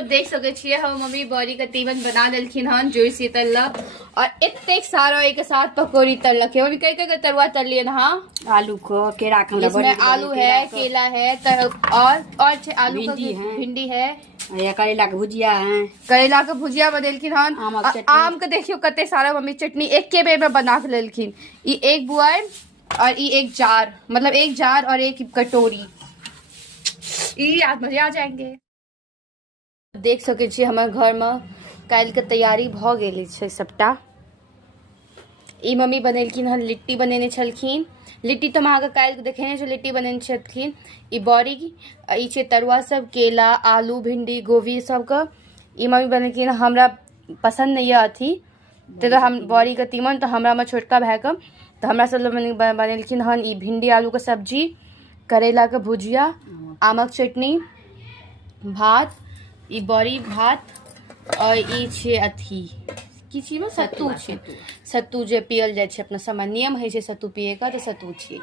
देख सके छे हम मम्मी बड़ी के तीमन बना देलखिन हन जोई से तलक और इतने सारा एक साथ पकौड़ी तलक है। मम्मी कई कई तरुआ तलिए ना। आलू को केरा का इसमें आलू है, केला है और आलू का भिंडी है, करेला के भुजिया है, करेला के भुजिया बनेलखिन हन। आम के देखियो कते सारा मम्मी चटनी एक के बेर में बना के लेलखिन। ई एक बुआर और ई एक जार, मतलब एक जार और एक कटोरी। ई आज मजे आ जाएंगे। देख सके छी हमारे घर में काल के तैयारी भ गेल छै सबटा। ई मम्मी बनेलखिन हन लिट्टी बनेने छलखिन। लिट्टी तो हम अहाँके काल के देखेने छौ लिट्टी बनेने छलखिन। ई बड़ी ई छै तरुआ सब, केला, आलू, भिंडी, गोभी सबके ई मम्मी बनेलखिन। हमरा पसंद नहीं है अथी तो हम बड़ी के तीमन, तो हमरा में छोटका भाई के तो हमरा सब बनेलखिन हन ई भिंडी आलू के सब्जी, करेला के भुजिया, आमक चटनी, भात, ई बड़ी भात और ई छे अथी की चीज में सत्तू छे। सत्तू जे पियल जाय छे अपना समय नियम है छे सत्तू पिए का, तो सत्तू छे।